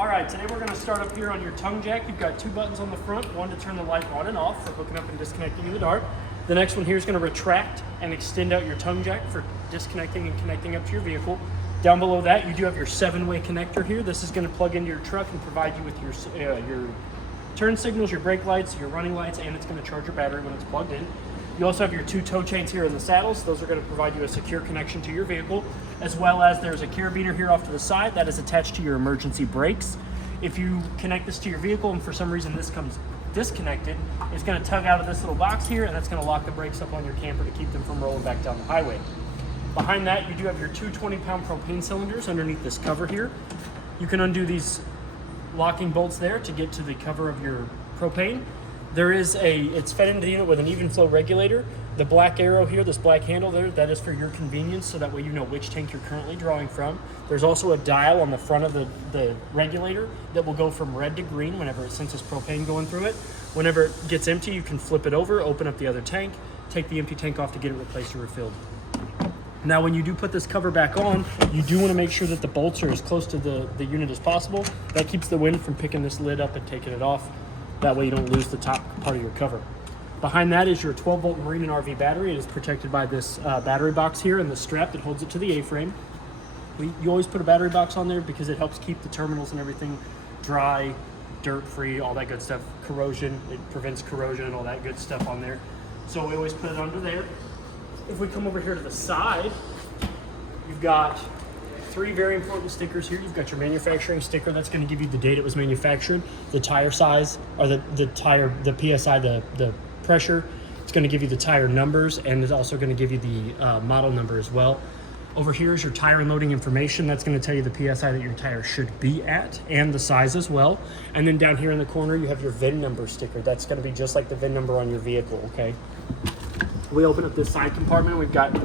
All right, today we're gonna start up here on your tongue jack. You've got two buttons on the front, one to turn the light on and off for hooking up and disconnecting in the dark. The next one here is gonna retract and extend out your tongue jack for disconnecting and connecting up to your vehicle. Down below that, you do have your 7-way connector here. This is gonna plug into your truck and provide you with your turn signals, your brake lights, your running lights, and it's gonna charge your battery when it's plugged in. You also have your 2 tow chains here in the saddles. Those are going to provide you a secure connection to your vehicle, as well as there's a carabiner here off to the side that is attached to your emergency brakes. If you connect this to your vehicle and for some reason this comes disconnected, it's going to tug out of this little box here, and that's going to lock the brakes up on your camper to keep them from rolling back down the highway. Behind that, you do have your 2 20-pound propane cylinders underneath this cover here. You can undo these locking bolts there to get to the cover of your propane. It's fed into the unit with an even flow regulator. The black arrow here, this black handle there, that is for your convenience, so that way you know which tank you're currently drawing from. There's also a dial on the front of the regulator that will go from red to green whenever it senses propane going through it. Whenever it gets empty, you can flip it over, open up the other tank, take the empty tank off to get it replaced or refilled. Now, when you do put this cover back on, you do want to make sure that the bolts are as close to the unit as possible. That keeps the wind from picking this lid up and taking it off. That way you don't lose the top part of your cover. Behind that is your 12-volt Marine and RV battery. It is protected by this battery box here and the strap that holds it to the A-frame. You always put a battery box on there because it helps keep the terminals and everything dry, dirt-free, all that good stuff. Corrosion, it prevents corrosion and all that good stuff on there. So we always put it under there. If we come over here to the side, you've got 3 very important stickers here. You've got your manufacturing sticker that's going to give you the date it was manufactured, the tire size, or the PSI, the pressure. It's going to give you the tire numbers, and it's also going to give you the model number as well. Over here is your tire and loading information. That's going to tell you the PSI that your tire should be at and the size as well. And then down here in the corner, you have your VIN number sticker. That's going to be just like the VIN number on your vehicle, okay? We open up this side compartment. We've got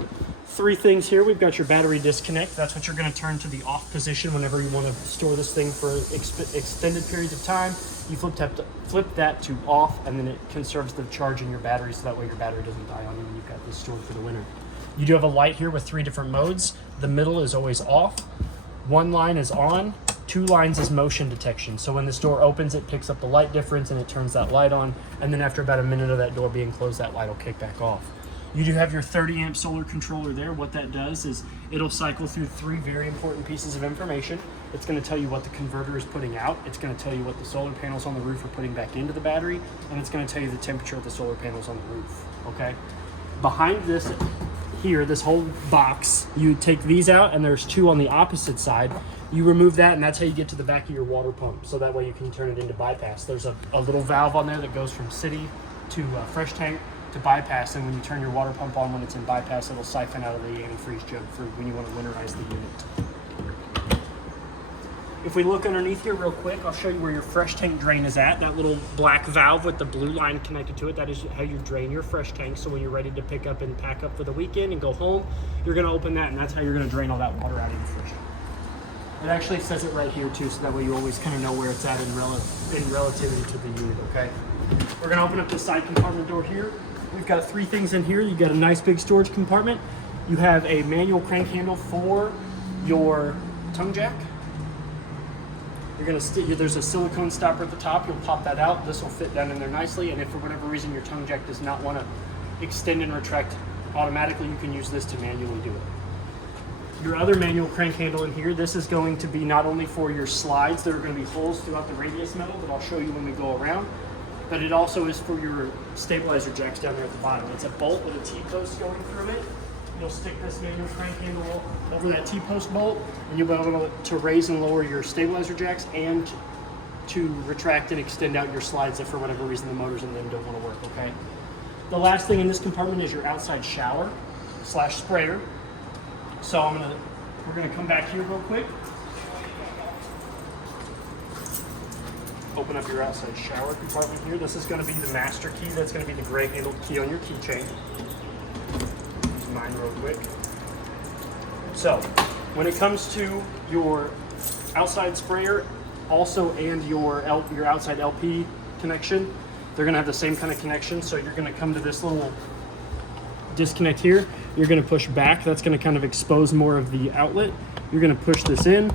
3 things here. We've got your battery disconnect. That's what you're going to turn to the off position whenever you want to store this thing for extended periods of time. You flip that to off, and then it conserves the charge in your battery, so that way your battery doesn't die on you when you've got this stored for the winter. You do have a light here with 3 different modes. The middle is always off. 1 line is on. 2 lines is motion detection. So when this door opens, it picks up the light difference and it turns that light on. And then after about a minute of that door being closed, that light will kick back off. You do have your 30 amp solar controller there. What that does is it'll cycle through 3 very important pieces of information. It's going to tell you what the converter is putting out. It's going to tell you what the solar panels on the roof are putting back into the battery. And it's going to tell you the temperature of the solar panels on the roof, okay? Behind this here, this whole box, you take these out, and there's 2 on the opposite side. You remove that, and that's how you get to the back of your water pump, so that way you can turn it into bypass. There's a little valve on there that goes from city to fresh tank to bypass, and when you turn your water pump on when it's in bypass, it'll siphon out of the antifreeze jug for when you want to winterize the unit. If we look underneath here real quick, I'll show you where your fresh tank drain is at. That little black valve with the blue line connected to it, that is how you drain your fresh tank. So when you're ready to pick up and pack up for the weekend and go home, you're going to open that, and that's how you're going to drain all that water out of your fresh tank. It actually says it right here too, so that way you always kind of know where it's at in relativity to the unit, okay? We're going to open up the side compartment door here. We've got 3 things in here. You've got a nice big storage compartment. You have a manual crank handle for your tongue jack. You're gonna there's a silicone stopper at the top. You'll pop that out. This will fit down in there nicely. And if for whatever reason your tongue jack does not want to extend and retract automatically, you can use this to manually do it. Your other manual crank handle in here, this is going to be not only for your slides. There are going to be holes throughout the radius metal that I'll show you when we go around, but it also is for your stabilizer jacks down there at the bottom. It's a bolt with a T-post going through it. You'll stick this manual crank handle over that T-post bolt, and you'll be able to raise and lower your stabilizer jacks and to retract and extend out your slides if for whatever reason the motors in them don't want to work, okay? The last thing in this compartment is your outside shower / sprayer. So we're gonna come back here real quick. Open up your outside shower compartment here. This is gonna be the master key. That's gonna be the gray handled key on your keychain. Mine real quick. So when it comes to your outside sprayer also and your outside LP connection, they're gonna have the same kind of connection. So you're gonna come to this little disconnect here. You're gonna push back. That's gonna kind of expose more of the outlet. You're gonna push this in.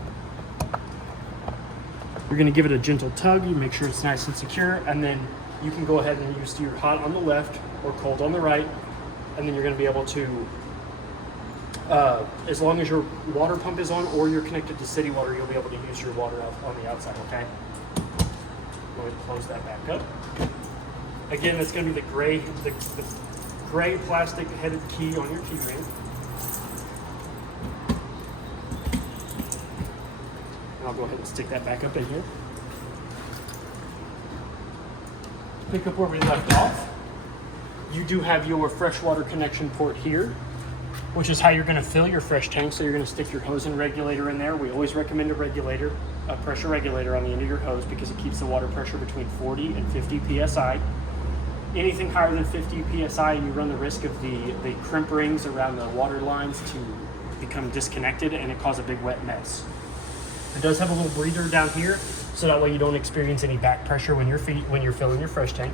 You're gonna give it a gentle tug, you make sure it's nice and secure, and then you can go ahead and use your hot on the left or cold on the right, and then you're gonna be able to, as long as your water pump is on or you're connected to city water, you'll be able to use your water out on the outside, okay? Go ahead and close that back up. Again, that's gonna be the gray plastic headed key on your key ring. And I'll go ahead and stick that back up in here. Pick up where we left off. You do have your freshwater connection port here, which is how you're gonna fill your fresh tank. So you're gonna stick your hose and regulator in there. We always recommend a pressure regulator on the end of your hose because it keeps the water pressure between 40 and 50 PSI. Anything higher than 50 PSI, you run the risk of the crimp rings around the water lines to become disconnected and it cause a big wet mess. It does have a little breather down here, so that way you don't experience any back pressure when you're filling your fresh tank.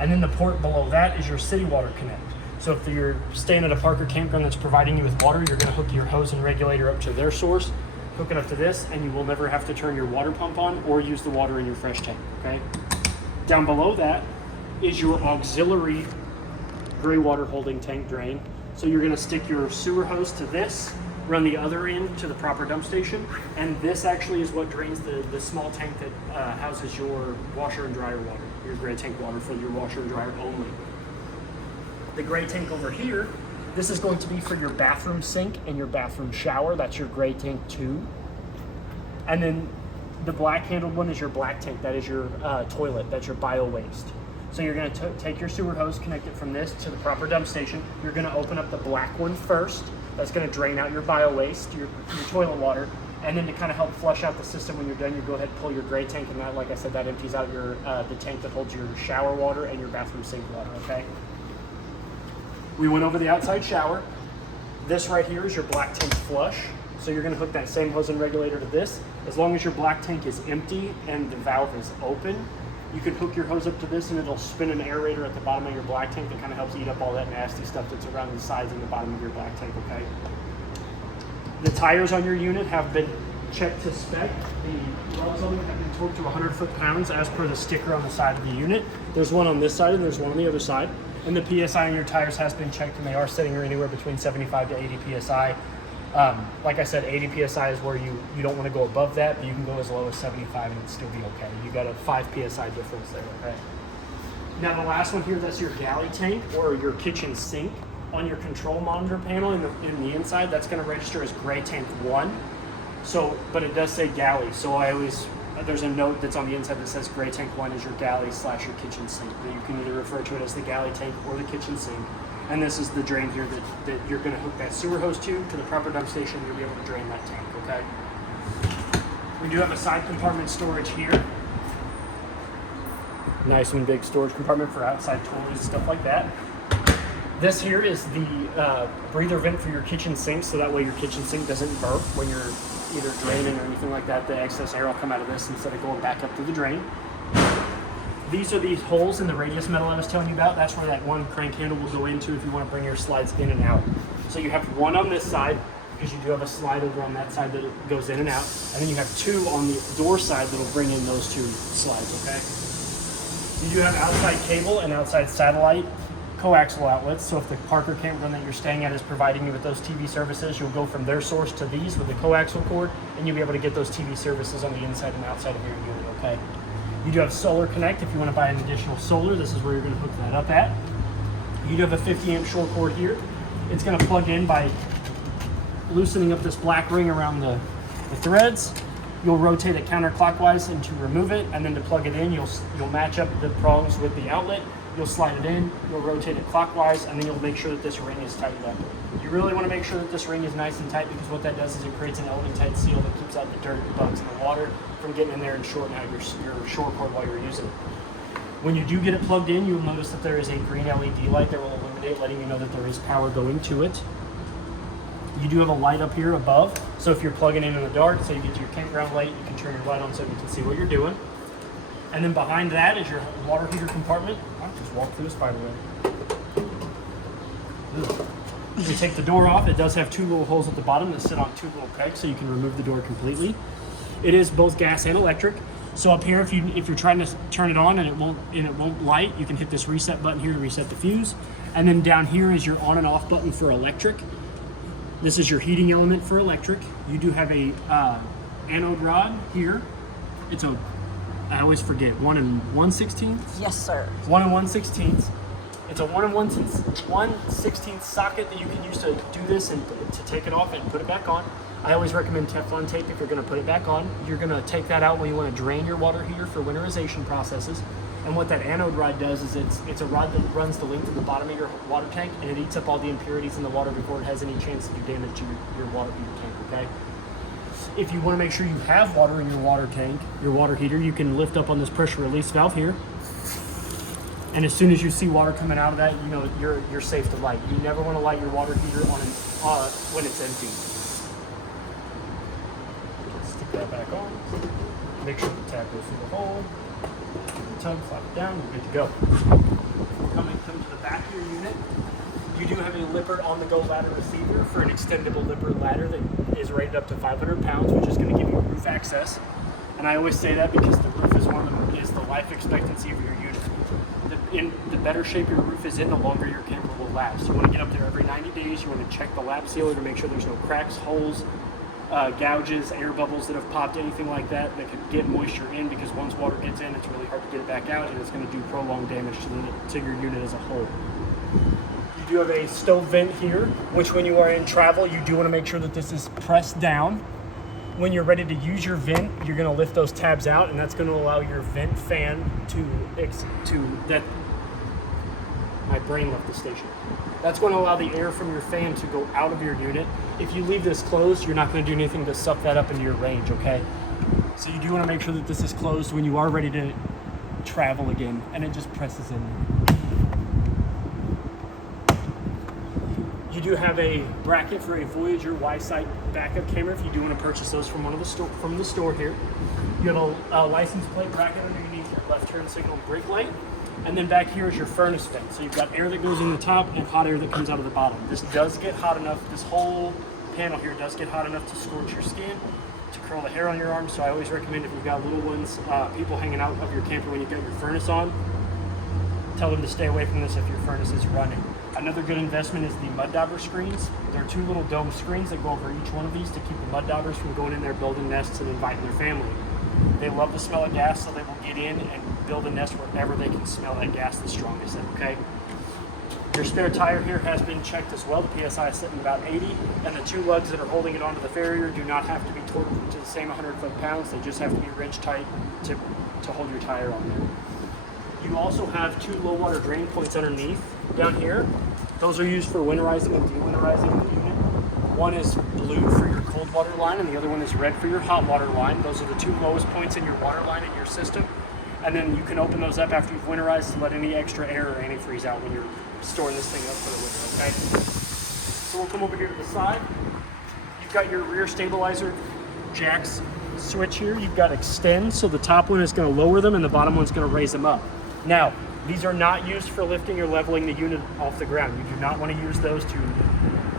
And then the port below that is your city water connect. So if you're staying at a park or campground that's providing you with water, you're gonna hook your hose and regulator up to their source, hook it up to this, and you will never have to turn your water pump on or use the water in your fresh tank, okay? Down below that is your auxiliary gray water holding tank drain. So you're gonna stick your sewer hose to this, run the other end to the proper dump station, and this actually is what drains the small tank that houses your washer and dryer water, your gray tank water for your washer and dryer only. The gray tank over here, this is going to be for your bathroom sink and your bathroom shower. That's your gray tank 2. And then the black handled one is your black tank. That is your toilet. That's your bio waste. So you're going to take your sewer hose, connect it from this to the proper dump station. You're going to open up the black one first. That's going to drain out your bio waste, your toilet water. And then to kind of help flush out the system when you're done, you go ahead and pull your gray tank, and that, like I said, that empties out your the tank that holds your shower water and your bathroom sink water, okay? We went over the outside shower. This right here is your black tank flush. So you're gonna hook that same hose and regulator to this. As long as your black tank is empty and the valve is open, you can hook your hose up to this and it'll spin an aerator at the bottom of your black tank that kind of helps eat up all that nasty stuff that's around the sides and the bottom of your black tank, okay? The tires on your unit have been checked to spec. The rods on them have been torqued to 100 foot-pounds as per the sticker on the side of the unit. There's one on this side and there's one on the other side. And the PSI on your tires has been checked and they are sitting anywhere between 75 to 80 PSI. Like I said, 80 PSI is where you don't want to go above that, but you can go as low as 75 and it'd still be okay. You got a 5 PSI difference there, okay? Now the last one here, that's your galley tank or your kitchen sink. On your control monitor panel in the inside, that's going to register as gray tank 1. So, but it does say galley. So there's a note that's on the inside that says gray tank 1 is your galley / your kitchen sink. But you can either refer to it as the galley tank or the kitchen sink. And this is the drain here that you're going to hook that sewer hose to the proper dump station. You'll be able to drain that tank, okay? We do have a side compartment storage here. Nice and big storage compartment for outside toys and stuff like that. This here is the breather vent for your kitchen sink, so that way your kitchen sink doesn't burp when you're either draining or anything like that. The excess air will come out of this instead of going back up to the drain. These are these holes in the radius metal I was telling you about. That's where that one crank handle will go into if you want to bring your slides in and out. So you have one on this side, because you do have a slide over on that side that goes in and out. And then you have 2 on the door side that'll bring in those 2 slides, okay? You do have outside cable and outside satellite coaxial outlets. So if the park or campground that you're staying at is providing you with those TV services, you'll go from their source to these with the coaxial cord, and you'll be able to get those TV services on the inside and outside of your unit, okay? You do have solar connect if you want to buy an additional solar. This is where you're going to hook that up at. You do have a 50 amp short cord here. It's going to plug in by loosening up this black ring around the threads. You'll rotate it counterclockwise and to remove it, and then to plug it in, you'll match up the prongs with the outlet. You'll slide it in, you'll rotate it clockwise, and then you'll make sure that this ring is tightened up. You really want to make sure that this ring is nice and tight, because what that does is it creates an element tight seal that keeps out the dirt, the bugs, and the water from getting in there and shorting out your short cord while you're using it. When you do get it plugged in, you'll notice that there is a green LED light that will illuminate, letting you know that there is power going to it. You do have a light up here above, so if you're plugging in the dark, so you get to your campground light, you can turn your light on so you can see what you're doing. And then behind that is your water heater compartment. I'll just walk through the spider web. You take the door off. It does have 2 little holes at the bottom that sit on 2 little pegs, so you can remove the door completely. It is both gas and electric. So up here, if you're trying to turn it on and it won't light, you can hit this reset button here to reset the fuse. And then down here is your on and off button for electric. This is your heating element for electric. You do have a anode rod here. It's I always forget, 1 1/16? Yes, sir. 1 1/16. It's a 1 1/16 socket that you can use to do this and to take it off and put it back on. I always recommend Teflon tape if you're going to put it back on. You're going to take that out when you want to drain your water heater for winterization processes. And what that anode rod does is it's a rod that runs the length of the bottom of your water tank, and it eats up all the impurities in the water before it has any chance to do damage to your water heater tank, okay? If you want to make sure you have water in your water tank, your water heater, you can lift up on this pressure release valve here. And as soon as you see water coming out of that, you know you're safe to light. You never want to light your water heater on when it's empty. Stick that back on. Make sure the tap goes through the hole. Tug, flap it down, we're good to go. Come to the back of your unit. You do have a Lippert on-the-go ladder receiver for an extendable Lippert ladder that is rated up to 500 pounds, which is going to give you roof access. And I always say that because the roof is the life expectancy of your unit. The better shape your roof is in, the longer your camper will last. You want to get up there every 90 days. You want to check the lap sealer to make sure there's no cracks, holes, gouges, air bubbles that have popped, anything like that could get moisture in, because once water gets in, it's really hard to get it back out, and it's going to do prolonged damage to your unit as a whole. You do have a stove vent here, which when you are in travel, you do want to make sure that this is pressed down. When you're ready to use your vent, you're going to lift those tabs out, and that's going to allow your vent fan my brain left the station. That's going to allow the air from your fan to go out of your unit. If you leave this closed, you're not going to do anything to suck that up into your range, okay? So you do want to make sure that this is closed when you are ready to travel again, and it just presses in. You do have a bracket for a Voyager Y-Sight backup camera if you do want to purchase those from the store here. You have a license plate bracket underneath your left turn signal brake light. And then back here is your furnace vent. So you've got air that goes in the top and hot air that comes out of the bottom. This does get hot enough, this whole panel here does get hot enough to scorch your skin, to curl the hair on your arms. So I always recommend, if you've got little ones, people hanging out of your camper when you've got your furnace on, tell them to stay away from this if your furnace is running. Another good investment is the mud dauber screens. There are 2 little dome screens that go over each one of these to keep the mud daubers from going in there, building nests, and inviting their family. They love the smell of gas, so they will get in and build a nest wherever they can smell that gas the strongest, okay? Your spare tire here has been checked as well. The PSI is sitting about 80, and the 2 lugs that are holding it onto the farrier do not have to be torqued to the same 100 foot-pounds. They just have to be wrench tight to hold your tire on there. You also have 2 low water drain points underneath down here. Those are used for winterizing and de-winterizing the unit. One is blue for your cold water line, and the other one is red for your hot water line. Those are the 2 lowest points in your water line in your system. And then you can open those up after you've winterized to let any extra air or antifreeze out when you're storing this thing up for the winter, okay? So we'll come over here to the side. You've got your rear stabilizer jacks switch here. You've got extend, so the top one is going to lower them and the bottom one's going to raise them up. Now, these are not used for lifting or leveling the unit off the ground. You do not want to use those to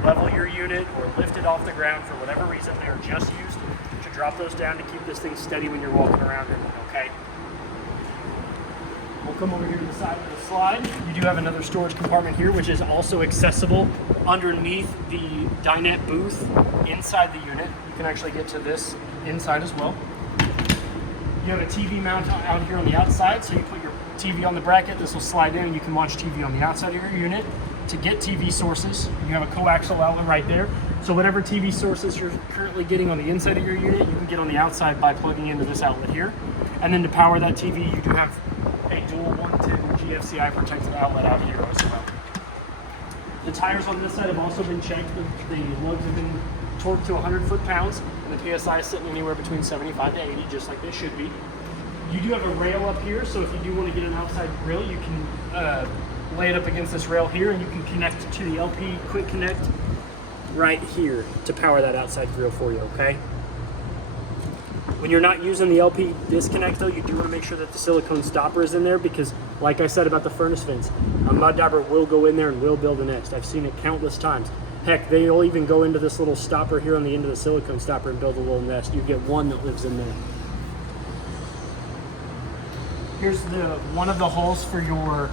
level your unit or lift it off the ground for whatever reason. They are just used to drop those down to keep this thing steady when you're walking around in it, okay? We'll come over here to the side of the slide. You do have another storage compartment here, which is also accessible underneath the dinette booth inside the unit. You can actually get to this inside as well. You have a TV mount out here on the outside, so you put your TV on the bracket. This will slide in and you can watch TV on the outside of your unit. To get TV sources, you have a coaxial outlet right there. So whatever TV sources you're currently getting on the inside of your unit, you can get on the outside by plugging into this outlet here. And then to power that TV, you do have a dual 110 GFCI protected outlet out here as well. The tires on this side have also been checked. The lugs have been torqued to 100 foot-pounds, and the PSI is sitting anywhere between 75 to 80, just like they should be. You do have a rail up here, so if you do want to get an outside grill, you can lay it up against this rail here, and you can connect to the LP Quick Connect right here to power that outside grill for you, okay? When you're not using the LP disconnect though, you do want to make sure that the silicone stopper is in there, because like I said about the furnace vents, a mud dauber will go in there and will build a nest. I've seen it countless times. Heck, they'll even go into this little stopper here on the end of the silicone stopper and build a little nest. You get one that lives in there. Here's one of the holes for your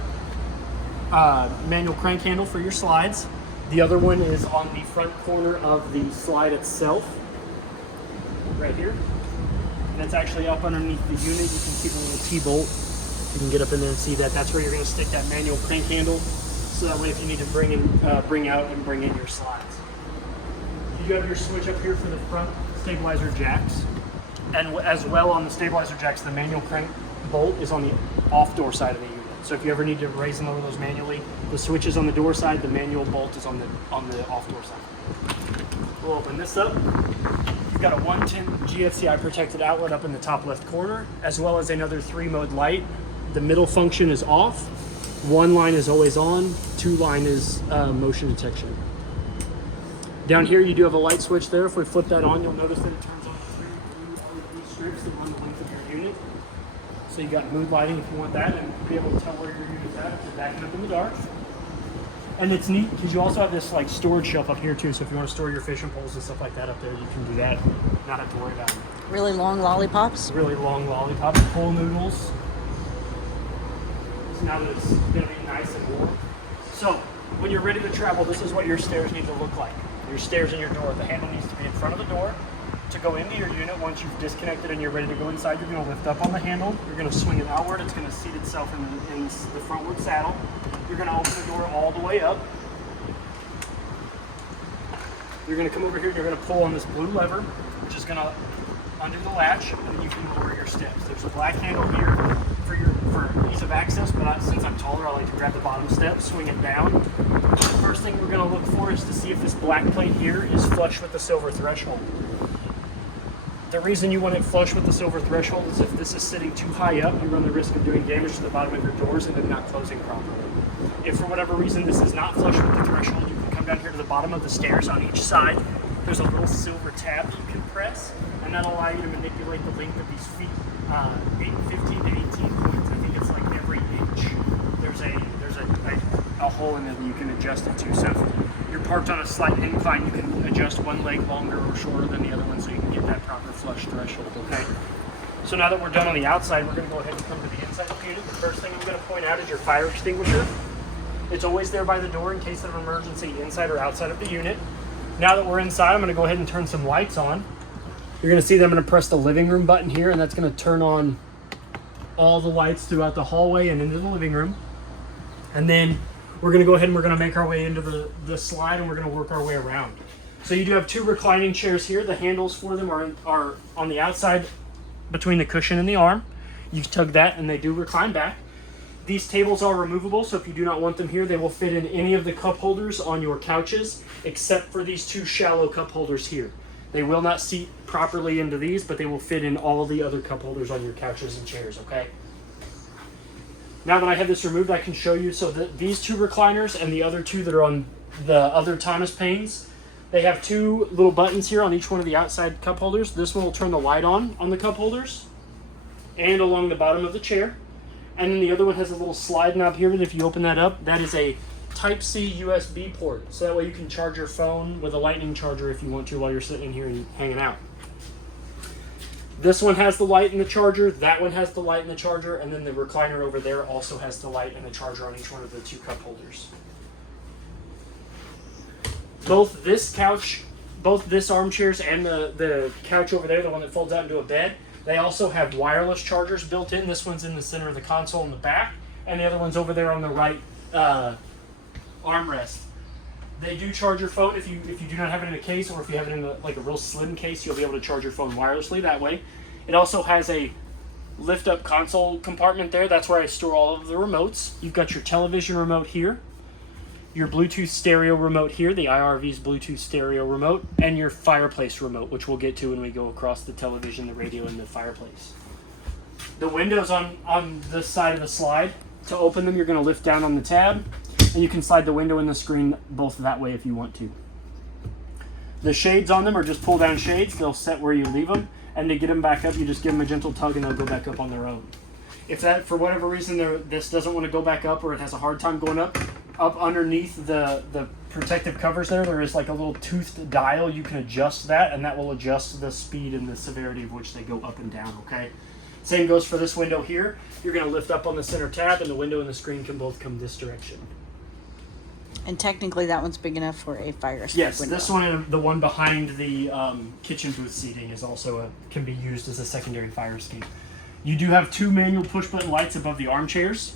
manual crank handle for your slides. The other one is on the front corner of the slide itself, right here. And it's actually up underneath the unit. You can see the little T-bolt. You can get up in there and see that. That's where you're going to stick that manual crank handle. So that way, if you need to bring out and bring in your slides. You have your switch up here for the front stabilizer jacks, and as well on the stabilizer jacks, the manual crank bolt is on the off door side of the unit. So if you ever need to raise and lower those manually, the switch is on the door side, the manual bolt is on the off door side. We'll open this up. You've got a 110 GFCI protected outlet up in the top left corner, as well as another 3-mode light. The middle function is off. 1 line is always on. 2 line is motion detection. Down here you do have a light switch there. If we flip that on, you'll notice that it turns on 3 LED strips that run the length of your unit. So you got mood lighting if you want that, and be able to tell where your unit's at if you're backing up in the dark. And it's neat because you also have this like storage shelf up here too. So if you want to store your fishing poles and stuff like that up there, you can do that. Not have to worry about it. Really long lollipops? Really long lollipops, pool noodles. So now that it's going to be nice and warm. So when you're ready to travel, this is what your stairs need to look like. Your stairs and your door. The handle needs to be in front of the door. To go into your unit, once you've disconnected and you're ready to go inside, you're going to lift up on the handle. You're going to swing it outward. It's going to seat itself in the frontward saddle. You're going to open the door all the way up. You're going to come over here and you're going to pull on this blue lever, which is going to undo the latch, and then you can lower your steps. There's a black handle here for ease of access, but since I'm taller, I like to grab the bottom step, swing it down. The first thing we're going to look for is to see if this black plate here is flush with the silver threshold. The reason you want it flush with the silver threshold is if this is sitting too high up, you run the risk of doing damage to the bottom of your doors and them not closing properly. If for whatever reason this is not flush with the threshold, you can come down here to the bottom of the stairs on each side. There's a little silver tab that you can press, and that'll allow you to manipulate the length of these feet, 15 to 18 points. I think it's like every inch. There's a hole in it that you can adjust it to. So if you're parked on a slight incline, you can adjust one leg longer or shorter than the other one so you can get that proper flush threshold, okay? So now that we're done on the outside, we're going to go ahead and come to the inside of the unit. The first thing I'm going to point out is your fire extinguisher. It's always there by the door in case of emergency, inside or outside of the unit. Now that we're inside, I'm going to go ahead and turn some lights on. You're going to see that I'm going to press the living room button here, and that's going to turn on all the lights throughout the hallway and into the living room. And then we're going to go ahead and we're going to make our way into the slide, and we're going to work our way around. So you do have 2 reclining chairs here. The handles for them are on the outside between the cushion and the arm. You tug that and they do recline back. These tables are removable, so if you do not want them here, they will fit in any of the cup holders on your couches, except for these 2 shallow cup holders here. They will not seat properly into these, but they will fit in all the other cup holders on your couches and chairs, okay? Now that I have this removed, I can show you. So these 2 recliners and the other 2 that are on the other Thomas panes, they have 2 little buttons here on each one of the outside cup holders. This one will turn the light on the cup holders and along the bottom of the chair. And then the other one has a little slide knob here that if you open that up, that is a Type-C USB port. So that way you can charge your phone with a lightning charger if you want to while you're sitting in here and hanging out. This one has the light and the charger, that one has the light and the charger, and then the recliner over there also has the light and the charger on each one of the 2 cup holders. Both this armchairs and the couch over there, the one that folds out into a bed, they also have wireless chargers built in. This one's in the center of the console in the back, and the other one's over there on the right armrest. They do charge your phone if you do not have it in a case, or if you have it in a real slim case, you'll be able to charge your phone wirelessly that way. It also has a lift-up console compartment there. That's where I store all of the remotes. You've got your television remote here, your Bluetooth stereo remote here, the IRV's Bluetooth stereo remote, and your fireplace remote, which we'll get to when we go across the television, the radio, and the fireplace. The windows on this side of the slide, to open them, you're going to lift down on the tab, and you can slide the window and the screen both that way if you want to. The shades on them are just pull-down shades. They'll set where you leave them, and to get them back up, you just give them a gentle tug, and they'll go back up on their own. If that, for whatever reason, this doesn't want to go back up or it has a hard time going up, up underneath the protective covers there is like a little toothed dial. You can adjust that, and that will adjust the speed and the severity of which they go up and down, okay? Same goes for this window here. You're going to lift up on the center tab, and the window and the screen can both come this direction. And technically that one's big enough for a fire escape Yes, window. this one and the one behind the kitchen booth seating is also can be used as a secondary fire escape. You do have 2 manual push-button lights above the armchairs.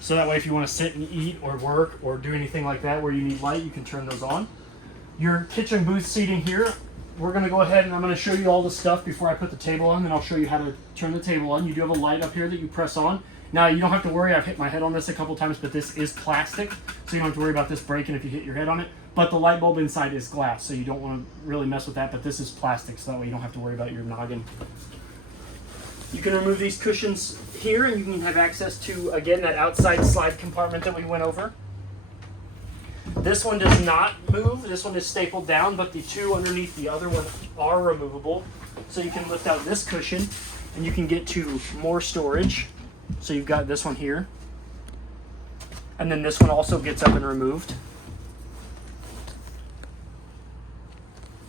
So that way if you want to sit and eat or work or do anything like that where you need light, you can turn those on. Your kitchen booth seating here, we're going to go ahead and I'm going to show you all the stuff before I put the table on, then I'll show you how to turn the table on. You do have a light up here that you press on. Now, you don't have to worry, I've hit my head on this a couple times, but this is plastic, so you don't have to worry about this breaking if you hit your head on it. But the light bulb inside is glass, so you don't want to really mess with that, but this is plastic, so that way you don't have to worry about your noggin. You can remove these cushions here, and you can have access to, again, that outside slide compartment that we went over. This one does not move. This one is stapled down, but the 2 underneath the other one are removable. So you can lift out this cushion, and you can get to more storage. So you've got this one here. And then this one also gets up and removed.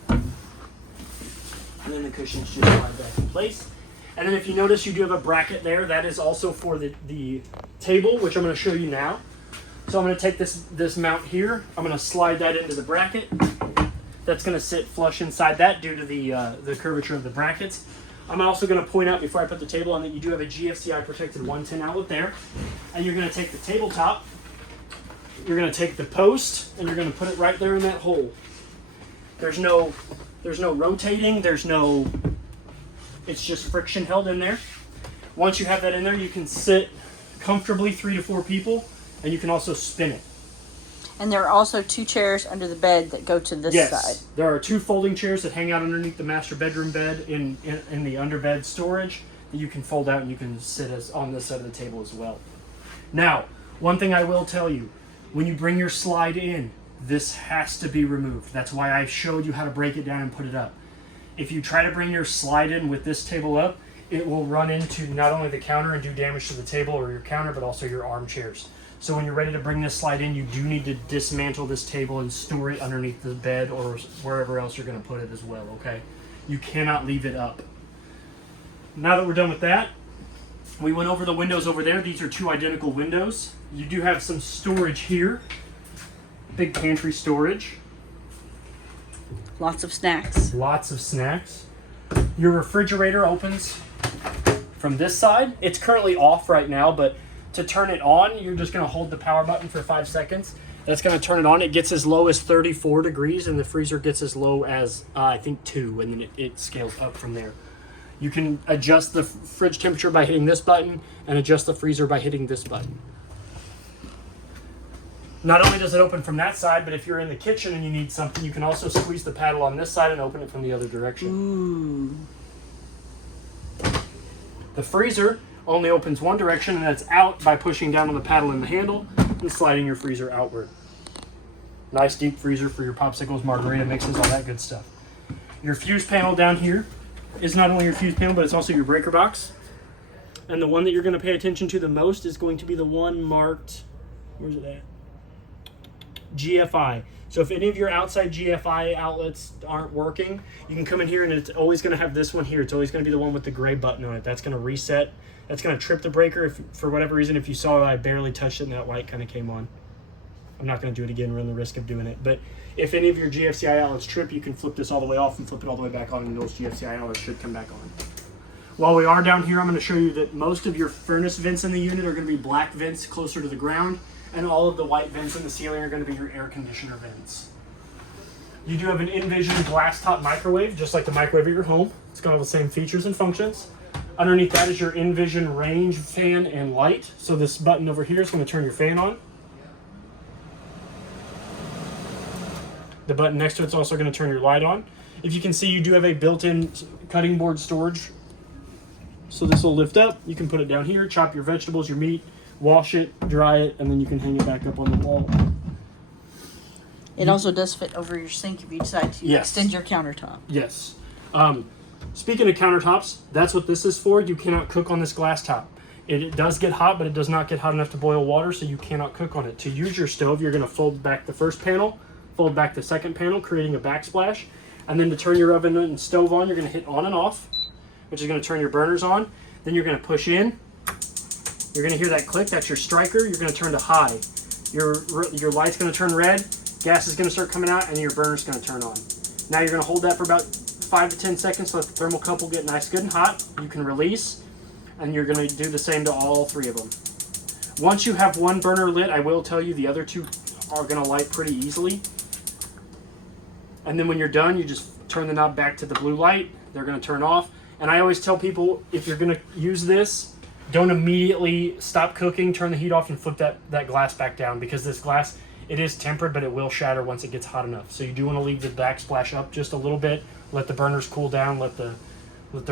And then the cushions just slide back in place. And then if you notice, you do have a bracket there. That is also for the table, which I'm going to show you now. So I'm going to take this mount here. I'm going to slide that into the bracket. That's going to sit flush inside that due to the curvature of the brackets. I'm also going to point out before I put the table on that you do have a GFCI protected 110 outlet there. And you're going to take the tabletop, you're going to take the post, and you're going to put it right there in that hole. There's no rotating, it's just friction held in there. Once you have that in there, you can sit comfortably 3 to 4 people, and you can also spin it. And there are also 2 chairs under the bed that go to this side. There are 2 folding chairs that hang out underneath the master bedroom bed in the underbed storage that you can fold out and you can sit on this side of the table as well. Now, one thing I will tell you, when you bring your slide in, this has to be removed. That's why I showed you how to break it down and put it up. If you try to bring your slide in with this table up, it will run into not only the counter and do damage to the table or your counter, but also your armchairs. So when you're ready to bring this slide in, you do need to dismantle this table and store it underneath the bed or wherever else you're going to put it as well, okay? You cannot leave it up. Now that we're done with that, we went over the windows over there. These are 2 identical windows. You do have some storage here. Big pantry storage. Lots of snacks. Lots of snacks. Your refrigerator opens from this side. It's currently off right now, but to turn it on, you're just going to hold the power button for 5 seconds. That's going to turn it on. It gets as low as 34 degrees, and the freezer gets as low as, I think, 2, and then it scales up from there. You can adjust the fridge temperature by hitting this button, and adjust the freezer by hitting this button. Not only does it open from that side, but if you're in the kitchen and you need something, you can also squeeze the paddle on this side and open it from the other direction. Ooh. The freezer only opens one direction, and that's out by pushing down on the paddle and the handle and sliding your freezer outward. Nice deep freezer for your popsicles, margarita mixes, all that good stuff. Your fuse panel down here is not only your fuse panel, but it's also your breaker box. And the one that you're going to pay attention to the most is going to be the one marked, where's it at? GFI. So if any of your outside GFI outlets aren't working, you can come in here and it's always going to have this one here. It's always going to be the one with the gray button on it. That's going to reset. That's going to trip the breaker if, for whatever reason, if you saw I barely touched it and that light kind of came on. I'm not going to do it again, run the risk of doing it. But if any of your GFCI outlets trip, you can flip this all the way off and flip it all the way back on, and those GFCI outlets should come back on. While we are down here, I'm going to show you that most of your furnace vents in the unit are going to be black vents closer to the ground, and all of the white vents in the ceiling are going to be your air conditioner vents. You do have an Envision glass top microwave, just like the microwave at your home. It's got all the same features and functions. Underneath that is your Envision range fan and light. So this button over here is going to turn your fan on. The button next to it's also going to turn your light on. If you can see, you do have a built-in cutting board storage. So this will lift up. You can put it down here, chop your vegetables, your meat, wash it, dry it, and then you can hang it back up on the wall. It also does fit over your sink if you decide to extend your countertop. Yes. Speaking of countertops, that's what this is for. You cannot cook on this glass top. It does get hot, but it does not get hot enough to boil water, so you cannot cook on it. To use your stove, you're going to fold back the first panel, fold back the second panel, creating a backsplash. And then to turn your oven and stove on, you're going to hit on and off, which is going to turn your burners on. Then you're going to push in. You're going to hear that click. That's your striker. You're going to turn to high. Your light's going to turn red. Gas is going to start coming out, and your burner's going to turn on. Now you're going to hold that for about 5 to 10 seconds so that the thermocouple get nice, good, and hot. You can release, and you're going to do the same to all 3 of them. Once you have one burner lit, I will tell you the other 2 are going to light pretty easily. And then when you're done, you just turn the knob back to the blue light. They're going to turn off. And I always tell people, if you're going to use this, don't immediately stop cooking, turn the heat off, and flip that glass back down, because this glass, it is tempered, but it will shatter once it gets hot enough. So you do want to leave the backsplash up just a little bit, let the burners cool down, let the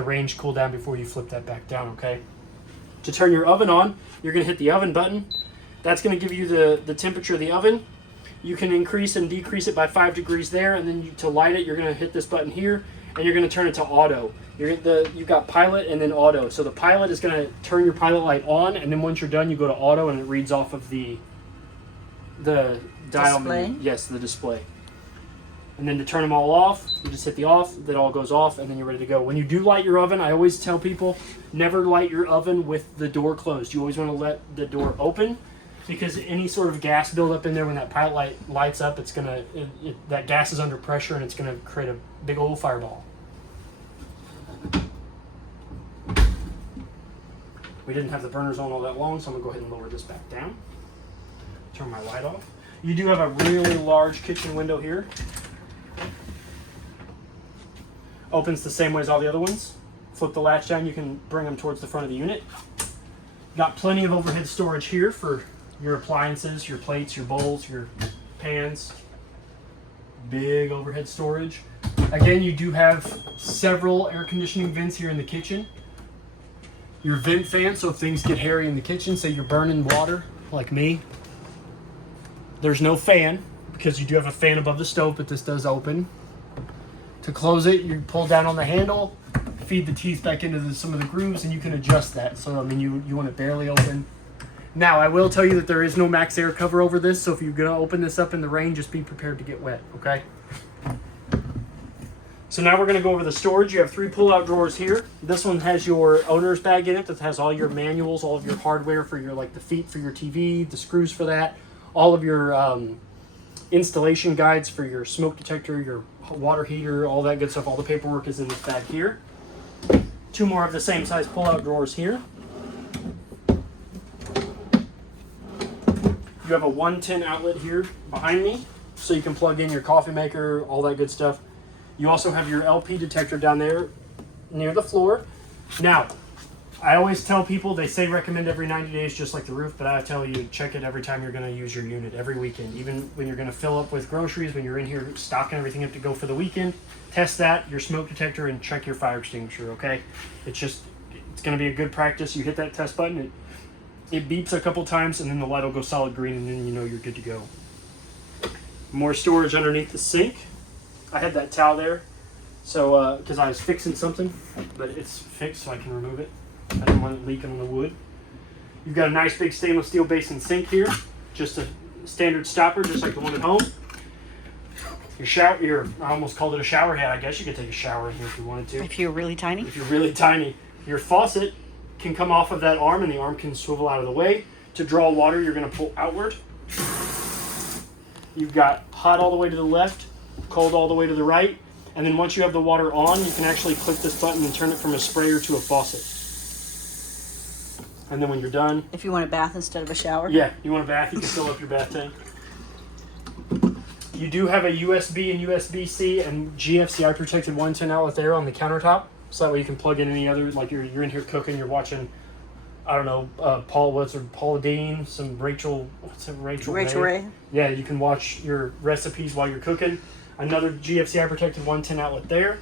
range cool down before you flip that back down, okay? To turn your oven on, you're going to hit the oven button. That's going to give you the temperature of the oven. You can increase and decrease it by 5 degrees there, and then to light it, you're going to hit this button here, and you're going to turn it to auto. You've got pilot and then auto. So the pilot is going to turn your pilot light on, and then once you're done, you go to auto, and it reads off of the dial menu. Yes, the display. And then to turn them all off, you just hit the off, that all goes off, and then you're ready to go. When you do light your oven, I always tell people, never light your oven with the door closed. You always want to let the door open, because any sort of gas buildup in there, when that pilot light lights up, it's gonna that gas is under pressure, and it's gonna create a big old fireball. We didn't have the burners on all that long, so I'm gonna go ahead and lower this back down. Turn my light off. You do have a really large kitchen window here. Opens the same way as all the other ones. Flip the latch down, you can bring them towards the front of the unit. Got plenty of overhead storage here for your appliances, your plates, your bowls, your pans. Big overhead storage. Again, you do have several air conditioning vents here in the kitchen. Your vent fan, so if things get hairy in the kitchen, say you're burning water, like me, there's no fan, because you do have a fan above the stove, but this does open. To close it, you pull down on the handle, feed the teeth back into some of the grooves, and you can adjust that. So, I mean, you want it barely open. Now, I will tell you that there is no max air cover over this, so if you're going to open this up in the rain, just be prepared to get wet, okay? So now we're going to go over the storage. You have 3 pull-out drawers here. This one has your owner's bag in it that has all your manuals, all of your hardware for your, like the feet for your TV, the screws for that, all of your installation guides for your smoke detector, your water heater, all that good stuff. All the paperwork is in this bag here. 2 more of the same size pull-out drawers here. You have a 110 outlet here behind me, so you can plug in your coffee maker, all that good stuff. You also have your LP detector down there near the floor. Now, I always tell people, they say recommend every 90 days, just like the roof, but I tell you, check it every time you're going to use your unit, every weekend. Even when you're going to fill up with groceries, when you're in here stocking everything up to go for the weekend, test that, your smoke detector, and check your fire extinguisher, okay? It's going to be a good practice. You hit that test button, it beeps a couple times, and then the light will go solid green, and then you know you're good to go. More storage underneath the sink. I had that towel there, so because I was fixing something, but it's fixed, so I can remove it. I didn't want it leaking on the wood. You've got a nice big stainless steel basin sink here, just a standard stopper, just like the one at home. I almost called it a shower head. I guess you could take a shower in here if you wanted to. If you're really tiny. If you're really tiny. Your faucet can come off of that arm, and the arm can swivel out of the way. To draw water, you're going to pull outward. You've got hot all the way to the left, cold all the way to the right, and then once you have the water on, you can actually click this button and turn it from a sprayer to a faucet. And then when you're done... If you want a bath instead of a shower? Yeah, you want a bath, you can fill up your bath tank. You do have a USB and USB-C and GFCI protected 110 outlet there on the countertop, so that way you can plug in any other, like you're in here cooking, you're watching, I don't know, Paula Deen, some Rachel Ray. Yeah, you can watch your recipes while you're cooking. Another GFCI protected 110 outlet there.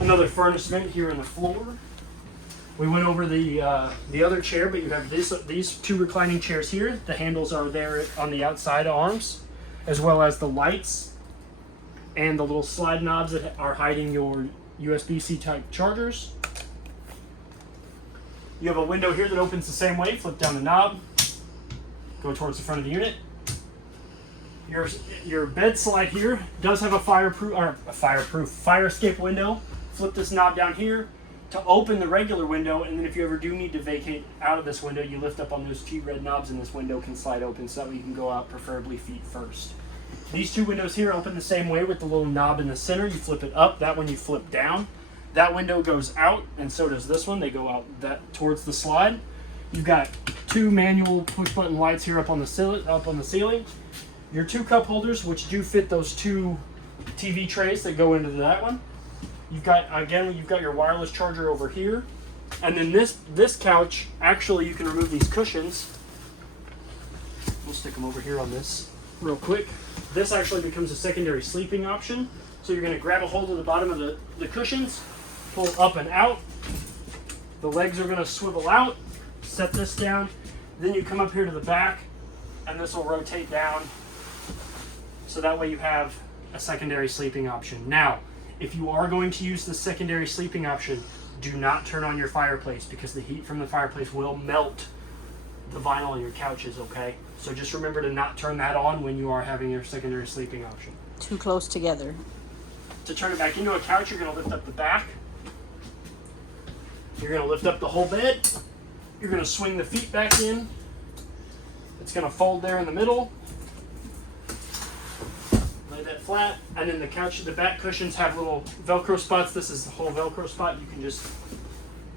Another furnace vent here in the floor. We went over the other chair, but you have these 2 reclining chairs here. The handles are there on the outside arms, as well as the lights and the little slide knobs that are hiding your USB-C type chargers. You have a window here that opens the same way. Flip down the knob, go towards the front of the unit. Your bed slide here does have a fire escape window. Flip this knob down here to open the regular window, and then if you ever do need to vacate out of this window, you lift up on those two red knobs and this window can slide open, so that way you can go out preferably feet first. These two windows here open the same way with the little knob in the center. You flip it up, that one you flip down. That window goes out, and so does this one. They go out that towards the slide. You've got two manual push button lights here up on the ceiling. Your two cup holders, which do fit those two TV trays that go into that one. You've got your wireless charger over here. And then this couch, actually you can remove these cushions. We'll stick them over here on this real quick. This actually becomes a secondary sleeping option. So you're gonna grab a hold of the bottom of the cushions, pull up and out. The legs are gonna swivel out, set this down. Then you come up here to the back and this will rotate down. So that way you have a secondary sleeping option. Now, if you are going to use the secondary sleeping option, do not turn on your fireplace because the heat from the fireplace will melt the vinyl on your couches, okay? So just remember to not turn that on when you are having your secondary sleeping option. Too close together. To turn it back into a couch, you're going to lift up the back. You're going to lift up the whole bed. You're going to swing the feet back in. It's going to fold there in the middle. Lay that flat. And then the back cushions have little Velcro spots. This is the whole Velcro spot. You can just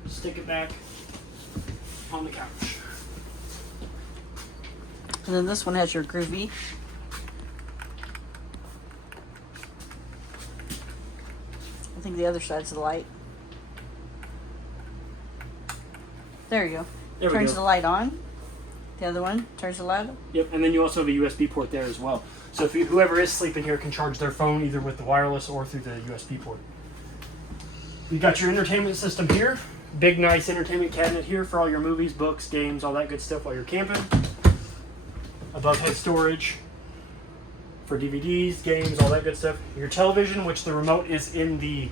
stick it back on the couch. And then this one has your groovy. I think the other side's the light. There you go. Turns the light on. The other one turns the light on. Yep, and then you also have a USB port there as well. So if whoever is sleeping here can charge their phone either with the wireless or through the USB port. You've got your entertainment system here. Big, nice entertainment cabinet here for all your movies, books, games, all that good stuff while you're camping. Above head storage for DVDs, games, all that good stuff. Your television, which the remote is in the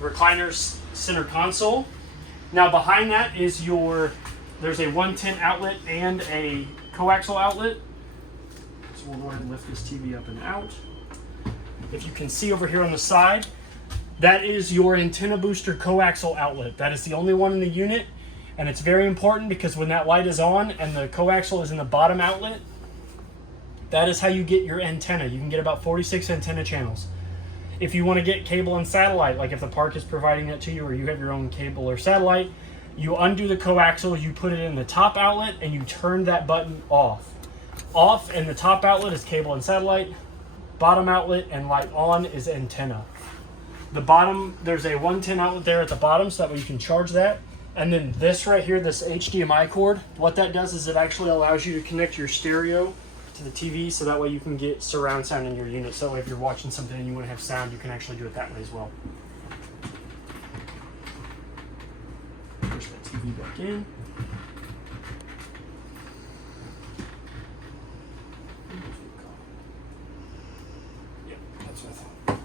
recliner's center console. Now behind that is there's a 110 outlet and a coaxial outlet. So we'll go ahead and lift this TV up and out. If you can see over here on the side, that is your antenna booster coaxial outlet. That is the only one in the unit, and it's very important because when that light is on and the coaxial is in the bottom outlet, that is how you get your antenna. You can get about 46 antenna channels. If you want to get cable and satellite, like if the park is providing that to you or you have your own cable or satellite, you undo the coaxial, you put it in the top outlet, and you turn that button off. Off and the top outlet is cable and satellite. Bottom outlet and light on is antenna. The bottom, there's a 110 outlet there at the bottom, so that way you can charge that. And then this right here, this HDMI cord, what that does is it actually allows you to connect your stereo to the TV, so that way you can get surround sound in your unit. So that way if you're watching something and you want to have sound, you can actually do it that way as well. Push that TV back in. Yep, that's what I thought.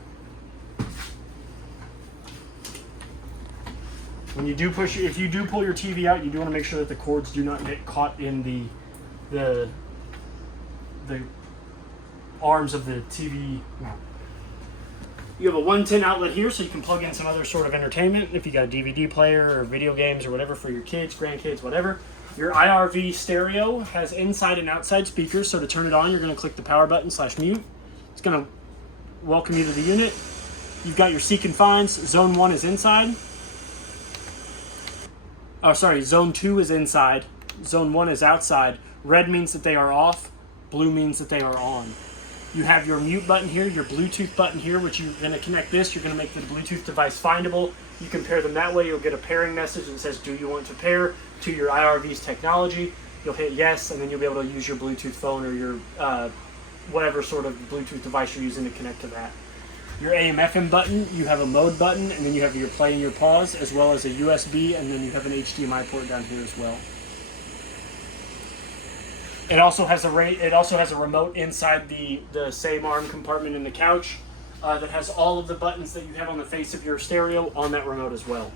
When you do if you do pull your TV out, you do want to make sure that the cords do not get caught in the arms of the TV. You have a 110 outlet here, so you can plug in some other sort of entertainment. If you got a DVD player or video games or whatever for your kids, grandkids, whatever. Your IRV stereo has inside and outside speakers, so to turn it on, you're going to click the power button /mute. It's going to welcome you to the unit. You've got your seek and finds. Zone 1 is inside. Oh, sorry, Zone 2 is inside. Zone 1 is outside. Red means that they are off. Blue means that they are on. You have your mute button here, your Bluetooth button here, which you're going to connect this. You're going to make the Bluetooth device findable. You can pair them that way. You'll get a pairing message that says, do you want to pair to your IRV's technology? You'll hit yes, and then you'll be able to use your Bluetooth phone or your whatever sort of Bluetooth device you're using to connect to that. Your AM/FM button, you have a mode button, and then you have your play and your pause, as well as a USB, and then you have an HDMI port down here as well. It also has a remote inside the same arm compartment in the couch that has all of the buttons that you have on the face of your stereo on that remote as well.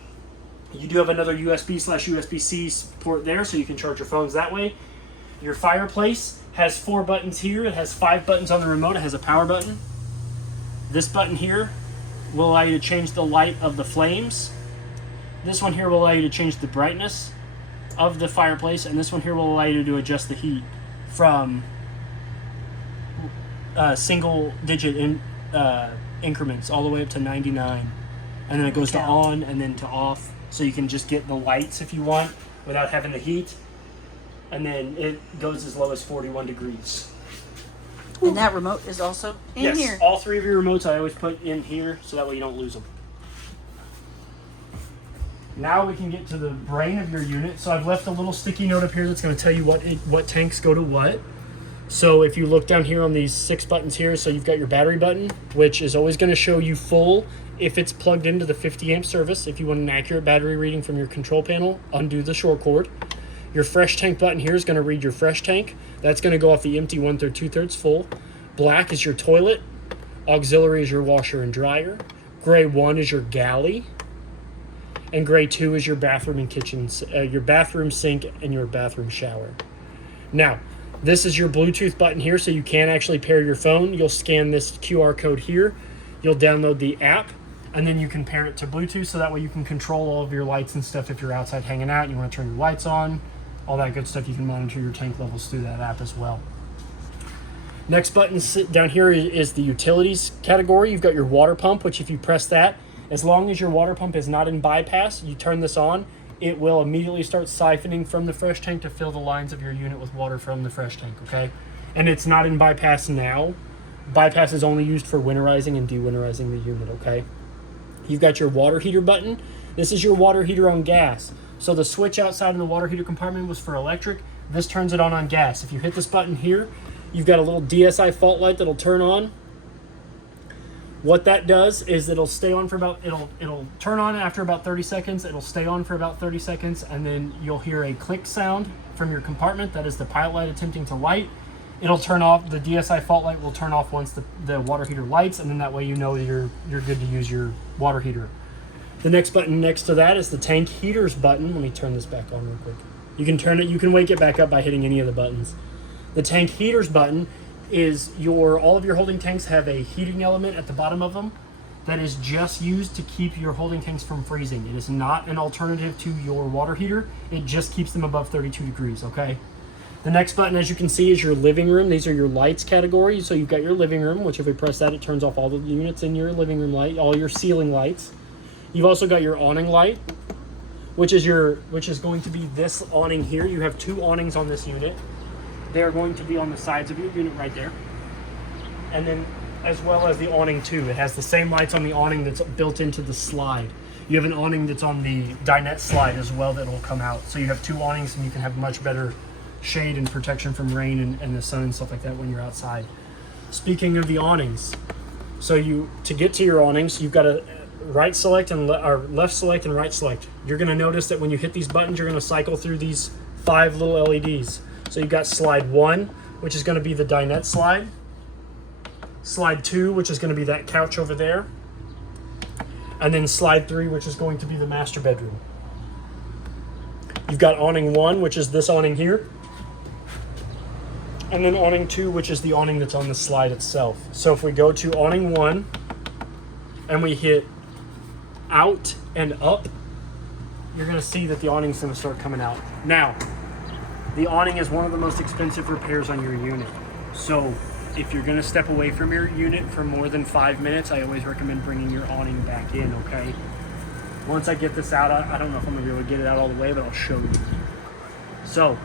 You do have another USB/USB-C port there, so you can charge your phones that way. Your fireplace has 4 buttons here. It has 5 buttons on the remote. It has a power button. This button here will allow you to change the light of the flames. This one here will allow you to change the brightness of the fireplace, and this one here will allow you to adjust the heat from single digit increments all the way up to 99, and then it goes to on and then to off, so you can just get the lights if you want without having the heat, and then it goes as low as 41 degrees. And that remote is also in here. Yes, all 3 of your remotes I always put in here so that way you don't lose them. Now we can get to the brain of your unit. So I've left a little sticky note up here that's going to tell you what tanks go to what. So if you look down here on these 6 buttons here, so you've got your battery button, which is always going to show you full if it's plugged into the 50 amp service. If you want an accurate battery reading from your control panel, undo the short cord. Your fresh tank button here is going to read your fresh tank. That's going to go off the empty 1/3, 2/3 full. Black is your toilet. Auxiliary is your washer and dryer. Gray 1 is your galley. And gray 2 is your bathroom and kitchen, your bathroom sink and your bathroom shower. Now, this is your Bluetooth button here, so you can actually pair your phone. You'll scan this QR code here. You'll download the app, and then you can pair it to Bluetooth, so that way you can control all of your lights and stuff if you're outside hanging out and you want to turn your lights on, all that good stuff. You can monitor your tank levels through that app as well. Next button down here is the utilities category. You've got your water pump, which if you press that, as long as your water pump is not in bypass, you turn this on, it will immediately start siphoning from the fresh tank to fill the lines of your unit with water from the fresh tank, okay? And it's not in bypass now. Bypass is only used for winterizing and dewinterizing the unit, okay? You've got your water heater button. This is your water heater on gas. So the switch outside in the water heater compartment was for electric. This turns it on gas. If you hit this button here, you've got a little DSI fault light that'll turn on. What that does is it'll stay on for about, it'll turn on after about 30 seconds. It'll stay on for about 30 seconds, and then you'll hear a click sound from your compartment. That is the pilot light attempting to light. It'll turn off, the DSI fault light will turn off once the water heater lights, and then that way you know you're good to use your water heater. The next button next to that is the tank heaters button. Let me turn this back on real quick. You can turn it, you can wake it back up by hitting any of the buttons. The tank heaters button is all of your holding tanks have a heating element at the bottom of them that is just used to keep your holding tanks from freezing. It is not an alternative to your water heater. It just keeps them above 32 degrees, okay? The next button, as you can see, is your living room. These are your lights category. So you've got your living room, which if we press that, it turns off all the units in your living room light, all your ceiling lights. You've also got your awning light, which is going to be this awning here. You have 2 awnings on this unit. They are going to be on the sides of your unit right there. And then as well as the awning too. It has the same lights on the awning that's built into the slide. You have an awning that's on the dinette slide as well that will come out. So you have 2 awnings and you can have much better shade and protection from rain and the sun and stuff like that when you're outside. Speaking of the awnings, so to get to your awnings, you've got to right select and left select and right select. You're going to notice that when you hit these buttons, you're going to cycle through these 5 little LEDs. So you've got slide 1, which is going to be the dinette slide. Slide 2, which is going to be that couch over there. And then slide 3, which is going to be the master bedroom. You've got awning 1, which is this awning here. And then awning 2, which is the awning that's on the slide itself. So if we go to awning 1 and we hit out and up, you're going to see that the awning's going to start coming out. Now, the awning is one of the most expensive repairs on your unit. So if you're going to step away from your unit for more than 5 minutes, I always recommend bringing your awning back in, okay? Once I get this out, I don't know if I'm going to be able to get it out all the way, but I'll show you. So,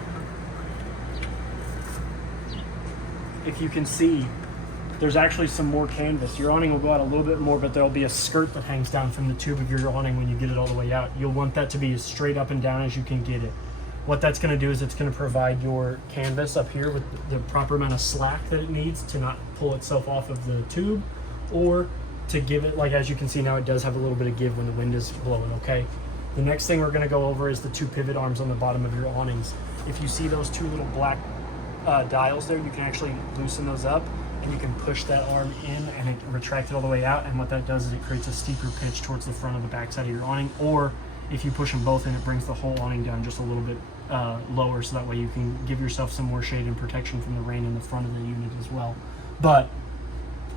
if you can see, there's actually some more canvas. Your awning will go out a little bit more, but there'll be a skirt that hangs down from the tube of your awning when you get it all the way out. You'll want that to be as straight up and down as you can get it. What that's going to do is it's going to provide your canvas up here with the proper amount of slack that it needs to not pull itself off of the tube, or to give it, like as you can see now, it does have a little bit of give when the wind is blowing, okay? The next thing we're going to go over is the 2 pivot arms on the bottom of your awnings. If you see those 2 little black dials there, you can actually loosen those up and you can push that arm in and it retract it all the way out, and what that does is it creates a steeper pitch towards the front of the back side of your awning, or If you push them both in, it brings the whole awning down just a little bit lower, so that way you can give yourself some more shade and protection from the rain in the front of the unit as well. But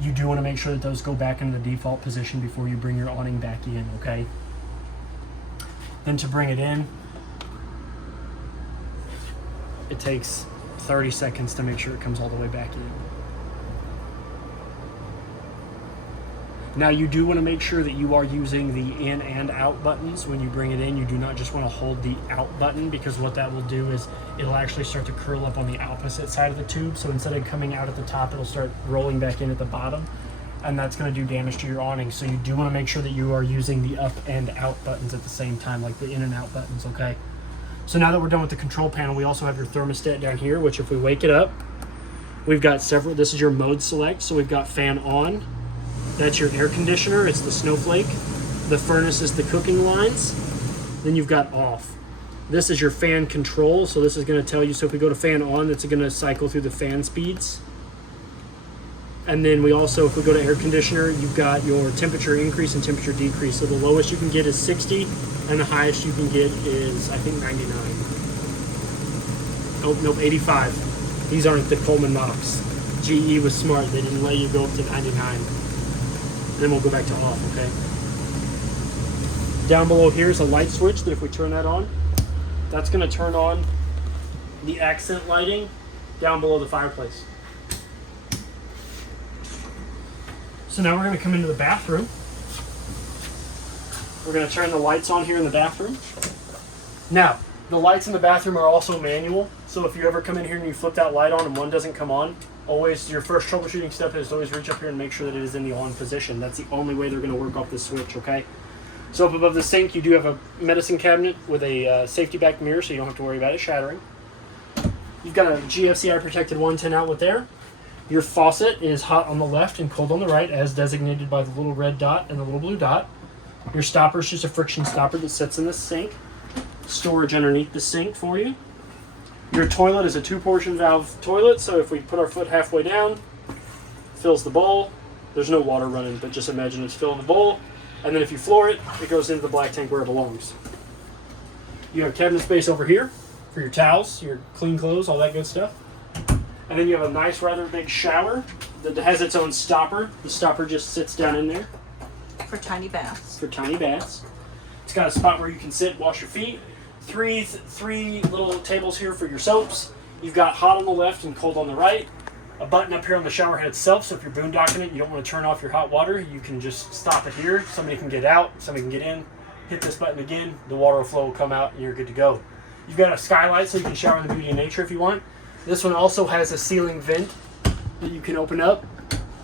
you do want to make sure that those go back into the default position before you bring your awning back in, okay? Then to bring it in, it takes 30 seconds to make sure it comes all the way back in. Now you do want to make sure that you are using the in and out buttons when you bring it in. You do not just want to hold the out button, because what that will do is it'll actually start to curl up on the opposite side of the tube. So instead of coming out at the top, it'll start rolling back in at the bottom, and that's going to do damage to your awning. So you do want to make sure that you are using the up and out buttons at the same time, like the in and out buttons, okay? So now that we're done with the control panel, we also have your thermostat down here, which if we wake it up, we've got several. This is your mode select. So we've got fan on. That's your air conditioner. It's the snowflake. The furnace is the cooking lines. Then you've got off. This is your fan control. So this is going to tell you, so if we go to fan on, it's going to cycle through the fan speeds. And then we also, if we go to air conditioner, you've got your temperature increase and temperature decrease. So the lowest you can get is 60, and the highest you can get is, I think, 99. Oh, nope, 85. These aren't the Coleman knobs. GE was smart. They didn't let you go up to 99. Then we'll go back to off, okay? Down below here is a light switch that if we turn that on, that's going to turn on the accent lighting down below the fireplace. So now we're going to come into the bathroom. We're going to turn the lights on here in the bathroom. Now, the lights in the bathroom are also manual. So if you ever come in here and you flip that light on and one doesn't come on, always your first troubleshooting step is to always reach up here and make sure that it is in the on position. That's the only way they're going to work off this switch, okay? So up above the sink, you do have a medicine cabinet with a safety back mirror, so you don't have to worry about it shattering. You've got a GFCI protected 110 outlet there. Your faucet is hot on the left and cold on the right, as designated by the little red dot and the little blue dot. Your stopper is just a friction stopper that sits in the sink. Storage underneath the sink for you. Your toilet is a 2-portion valve toilet, so if we put our foot halfway down, fills the bowl. There's no water running, but just imagine it's filling the bowl. And then if you floor it, it goes into the black tank where it belongs. You have cabinet space over here for your towels, your clean clothes, all that good stuff. And then you have a nice, rather big shower that has its own stopper. The stopper just sits down in there. For tiny baths. For tiny baths. It's got a spot where you can sit, wash your feet. Three little tables here for your soaps. You've got hot on the left and cold on the right. A button up here on the shower head itself, so if you're boondocking it, you don't want to turn off your hot water, you can just stop it here. Somebody can get out, somebody can get in. Hit this button again, the water flow will come out, and you're good to go. You've got a skylight, so you can shower in the beauty of nature if you want. This one also has a ceiling vent that you can open up,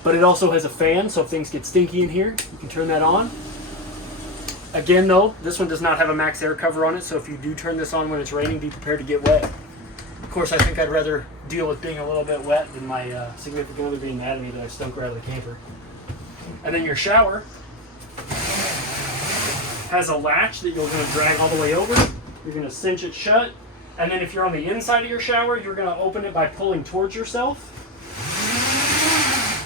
but it also has a fan, so if things get stinky in here, you can turn that on. Again though, this one does not have a max air cover on it, so if you do turn this on when it's raining, be prepared to get wet. Of course, I think I'd rather deal with being a little bit wet than my significant other being mad at me that I stunk right out of the camper. And then your shower has a latch that you're going to drag all the way over. You're going to cinch it shut. And then if you're on the inside of your shower, you're going to open it by pulling towards yourself.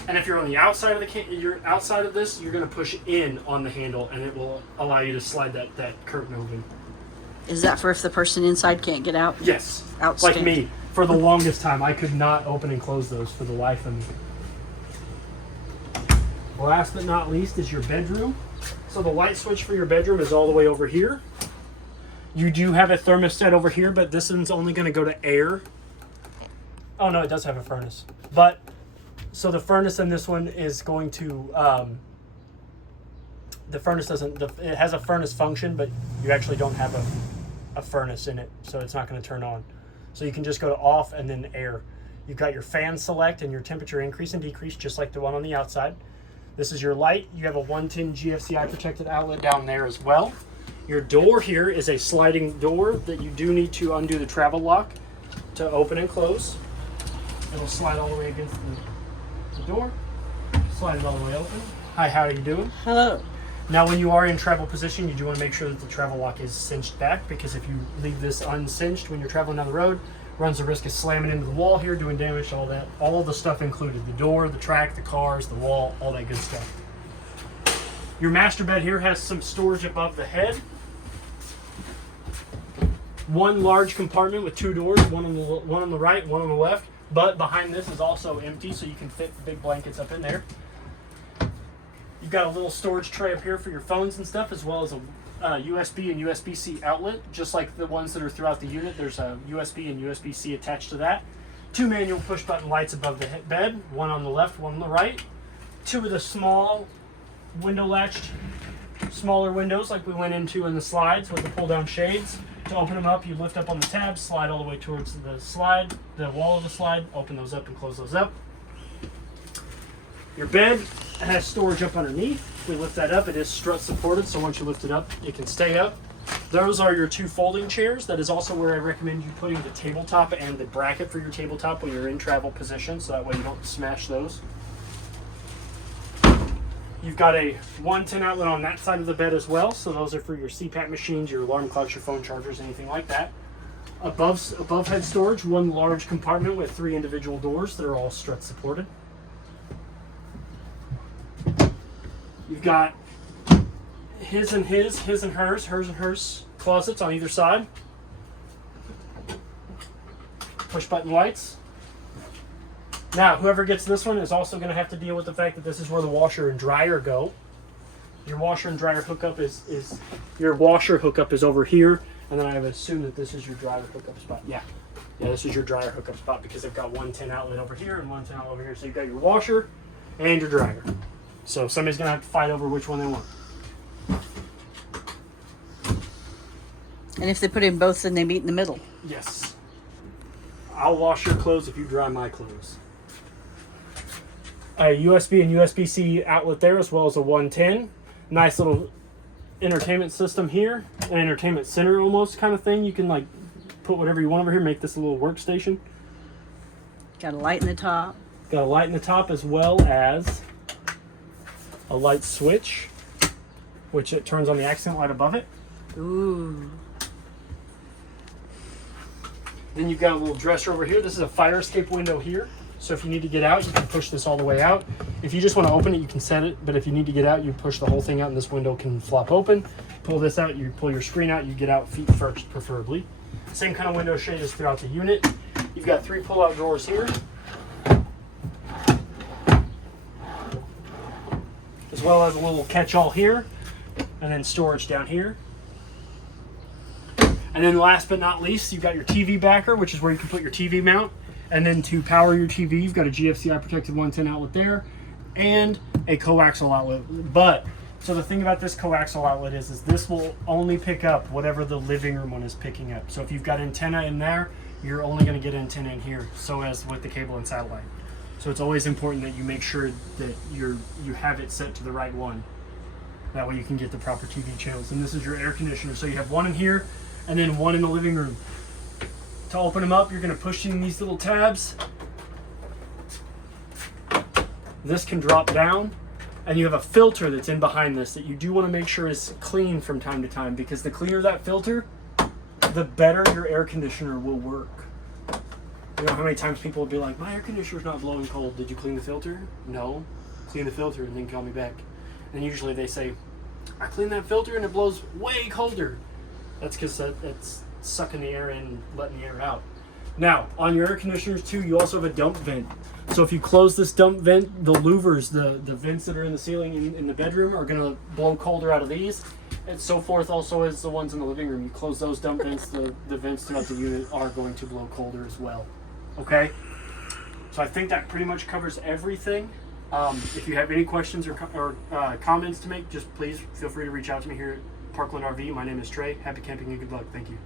And if you're on the outside of this, you're going to push in on the handle, and it will allow you to slide that curtain open. Is that for if the person inside can't get out? Yes. Like me. For the longest time, I could not open and close those for the life of me. Last but not least is your bedroom. So the light switch for your bedroom is all the way over here. You do have a thermostat over here, but this one's only going to go to air. Oh no, it does have a furnace. But so the furnace in this one is going to the furnace doesn't. It has a furnace function, but you actually don't have a furnace in it, so it's not going to turn on. So you can just go to off and then air. You've got your fan select and your temperature increase and decrease, just like the one on the outside. This is your light. You have a 110 GFCI protected outlet down there as well. Your door here is a sliding door that you do need to undo the travel lock to open and close. It'll slide all the way against the door. Slide it all the way open. Hi, how are you doing? Hello. Now when you are in travel position, you do want to make sure that the travel lock is cinched back, because if you leave this uncinched when you're traveling down the road, runs the risk of slamming into the wall here, doing damage to all that. All of the stuff included. The door, the track, the cars, the wall, all that good stuff. Your master bed here has some storage above the head. One large compartment with 2 doors, one on the right, one on the left. But behind this is also empty, so you can fit big blankets up in there. You've got a little storage tray up here for your phones and stuff, as well as a USB and USB-C outlet, just like the ones that are throughout the unit. There's a USB and USB-C attached to that. 2 manual push-button lights above the bed, one on the left, one on the right. 2 of the small window-latched, smaller windows like we went into in the slides with the pull-down shades. To open them up, you lift up on the tabs, slide all the way towards the slide, the wall of the slide, open those up and close those up. Your bed has storage up underneath. If we lift that up, it is strut supported, so once you lift it up, it can stay up. Those are your 2 folding chairs. That is also where I recommend you putting the tabletop and the bracket for your tabletop when you're in travel position, so that way you don't smash those. You've got a 110 outlet on that side of the bed as well, so those are for your CPAP machines, your alarm clocks, your phone chargers, anything like that. Above head storage, 1 large compartment with 3 individual doors that are all strut supported. You've got his and hers closets on either side. Push button lights. Now, whoever gets this one is also going to have to deal with the fact that this is where the washer and dryer go. Your washer and dryer hookup is your washer hookup is over here, and then I would assume that this is your dryer hookup spot. Yeah, this is your dryer hookup spot because they've got 110 outlet over here and 110 outlet over here. So you've got your washer and your dryer. So somebody's going to have to fight over which one they want. And if they put in both, then they meet in the middle. Yes. I'll wash your clothes if you dry my clothes. A USB and USB-C outlet there, as well as a 110. Nice little entertainment system here. An entertainment center almost kind of thing. You can like put whatever you want over here, make this a little workstation. Got a light in the top. Got a light in the top as well as a light switch, which it turns on the accent light above it. Ooh. Then you've got a little dresser over here. This is a fire escape window here. So if you need to get out, you can push this all the way out. If you just want to open it, you can set it. But if you need to get out, you push the whole thing out and this window can flop open. Pull this out, you pull your screen out, you get out feet first, preferably. Same kind of window shade as throughout the unit. You've got 3 pull-out drawers here, as well as a little catch-all here, and then storage down here. And then last but not least, you've got your TV backer, which is where you can put your TV mount. And then to power your TV, you've got a GFCI protected 110 outlet there and a coaxial outlet. But, so the thing about this coaxial outlet is this will only pick up whatever the living room one is picking up. So if you've got antenna in there, you're only going to get antenna in here, so as with the cable and satellite. So it's always important that you make sure that you have it set to the right one. That way you can get the proper TV channels. And this is your air conditioner. So you have one in here and then one in the living room. To open them up, you're going to push in these little tabs. This can drop down, and you have a filter that's in behind this that you do want to make sure is clean from time to time, because the cleaner that filter, the better your air conditioner will work. You know how many times people will be like, my air conditioner's not blowing cold. Did you clean the filter? No. Clean the filter and then call me back. And usually they say, I cleaned that filter and it blows way colder. That's because it's sucking the air in and letting the air out. Now, on your air conditioners too, you also have a dump vent. So if you close this dump vent, the louvers, the vents that are in the ceiling in the bedroom are going to blow colder out of these. And so forth also as the ones in the living room. You close those dump vents, the vents throughout the unit are going to blow colder as well. Okay? So I think that pretty much covers everything. If you have any questions or comments to make, just please feel free to reach out to me here at Parkland RV. My name is Trey. Happy camping and good luck. Thank you.